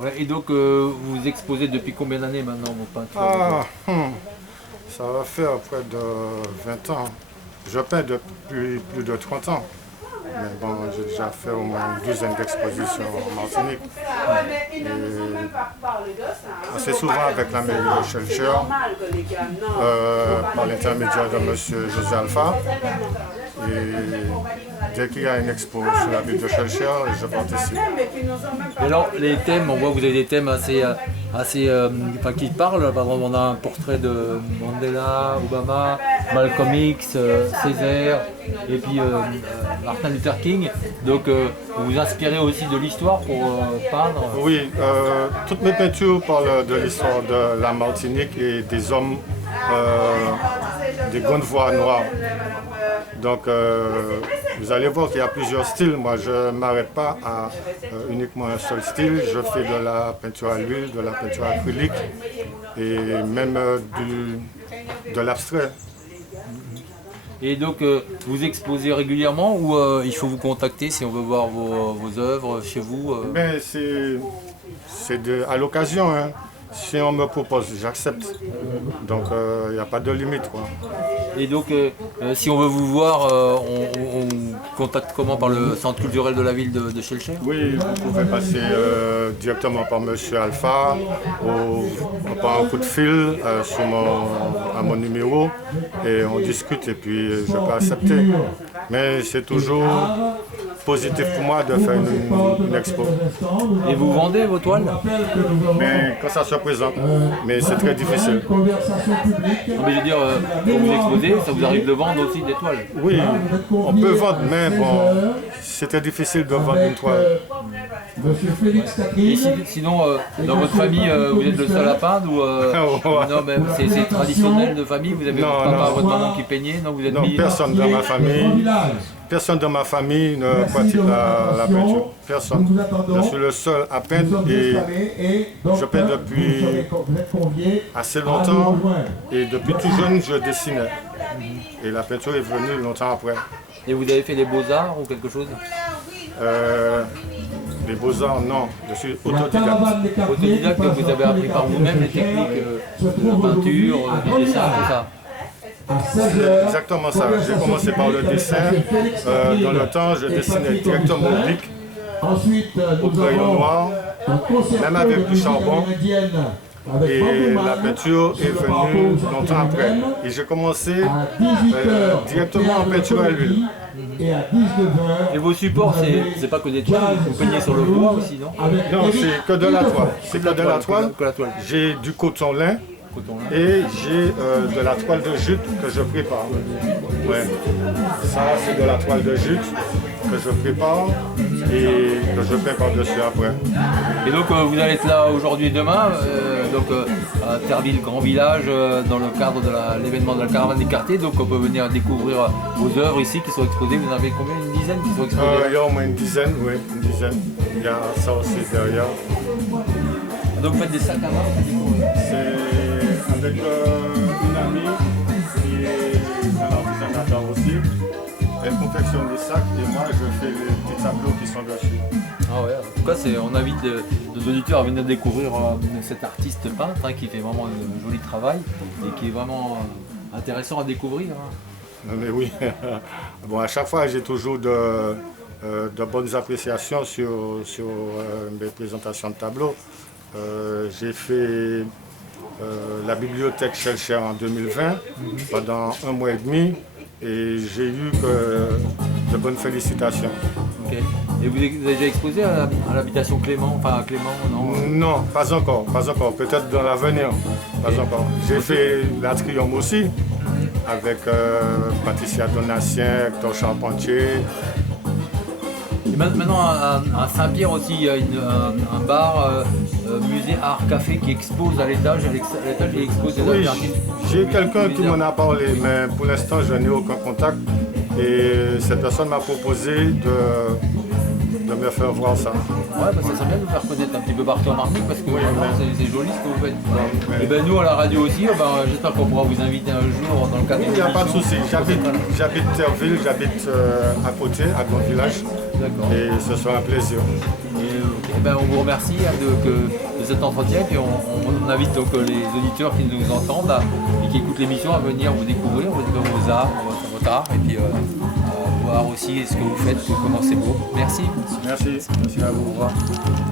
Ouais, et donc vous exposez depuis combien d'années maintenant vos peintures? Ça va faire près de 20 ans. Je peins depuis plus de 30 ans. Mais bon, j'ai déjà fait au moins une douzaine d'expositions en Martinique. Et assez souvent avec la mairie de Schœlcher, par l'intermédiaire de M. José Alpha. Et dès qu'il y a une expo sur la ville de Schœlcher, je participe. Et alors les thèmes, on voit que vous avez des thèmes enfin, qui parlent. Par exemple, on a un portrait de Mandela, Obama, Malcolm X, Césaire, et puis Martin Luther King. Donc vous vous inspirez aussi de l'histoire pour peindre. Oui, toutes mes peintures parlent de l'histoire de la Martinique et des hommes, des grandes voix noires. Donc vous allez voir qu'il y a plusieurs styles. Moi, je ne m'arrête pas à uniquement un seul style. Je fais de la peinture à l'huile, de la peinture acrylique et même de l'abstrait. Et donc vous exposez régulièrement ou il faut vous contacter si on veut voir vos œuvres chez vous Mais c'est à l'occasion, hein. Si on me propose, j'accepte. Donc il n'y a pas de limite, quoi. Et donc si on veut vous voir, on contacte comment? Par le centre culturel de la ville de Schœlcher? Oui, vous pouvez passer directement par M. Alpha, par un coup de fil à mon numéro et on discute et puis je peux accepter. Mais c'est toujours positif pour moi de faire une expo. Et vous vendez vos toiles? Mais quand ça se présente, mais c'est très difficile. Non, mais je veux dire, quand vous exposez, ça vous arrive de vendre aussi des toiles? Oui, on peut vendre, mais bon, c'est très difficile de vendre une toile. Et sinon, dans votre famille, vous êtes le seul à peindre ou non, mais c'est traditionnel de famille? Vous avez votre papa, votre maman qui peignait? Non, vous êtes Non, personne dans ma famille. Personne dans ma famille ne pratique la peinture. Personne. Je suis le seul à peindre et je peins depuis assez longtemps. Et depuis tout jeune, je dessinais. Et la peinture est venue longtemps après. Et vous avez fait des beaux-arts ou quelque chose? Les beaux-arts, non. Je suis autodidacte. Autodidacte, vous avez appris par vous-même les techniques de la peinture, du dessin, tout ça? C'est exactement ça. J'ai commencé par le dessin. Dans le temps, je dessinais directement au bic, au crayon noir, même avec du charbon. Et la peinture est venue longtemps après. Et j'ai commencé directement en peinture à l'huile. Et vos supports, c'est pas que des toiles, vous peignez sur le bois aussi, non? Non, c'est que de la toile. C'est que de la toile. J'ai du coton lin. Et j'ai de la toile de jute que je prépare. Ouais. Ça, c'est de la toile de jute que je prépare et que je peins par-dessus après. Et donc, vous allez être là aujourd'hui et demain, à Terville Grand Village, dans le cadre de l'événement de la caravane des quartiers. Donc, on peut venir découvrir vos œuvres ici qui sont exposées. Vous en avez combien? Une dizaine qui sont exposées? Il y a au moins une dizaine, oui, une dizaine. Il y a ça aussi derrière. Donc, vous faites des sacs à main? C'est avec une amie qui est dans l'artisanat aussi. Elle confectionne les sacs et moi je fais les petits tableaux qui sont dessus. Ah ouais, en tout cas on invite nos auditeurs à venir découvrir cet artiste peintre qui fait vraiment un joli travail et qui est vraiment intéressant à découvrir. Non mais oui, bon, à chaque fois j'ai toujours de bonnes appréciations sur mes présentations de tableaux. J'ai fait la bibliothèque Schœlcher en 2020 pendant 1 mois et demi et j'ai eu de bonnes félicitations. Okay. Et vous avez déjà exposé à l'habitation Clément, enfin à Clément, non? Non, pas encore, peut-être dans l'avenir, pas encore. J'ai fait l'Atrium aussi avec Patricia Donatien, Hector Charpentier. Et maintenant à Saint-Pierre aussi, il y a un bar, musée art café qui expose à l'étage. À l'étage, il expose des œuvres d'artistes. J'ai quelqu'un qui m'en a parlé, mais pour l'instant, je n'ai aucun contact. Et cette personne m'a proposé de me faire voir ça. Ouais, ça serait bien de vous faire connaître un petit peu partout en Martinique parce que c'est joli ce que vous faites. Et ben nous à la radio aussi, j'espère qu'on pourra vous inviter un jour dans le cadre. Il n'y a pas de souci. J'habite Terville, j'habite à côté, à Grand Village. D'accord. Et ce sera un plaisir. Et, eh ben, on vous remercie de cet entretien et puis on invite donc les auditeurs qui nous entendent et qui écoutent l'émission à venir vous découvrir vos arts, votre art et puis voir aussi ce que vous faites, comment c'est beau. Merci. Merci. Merci à vous. Au revoir.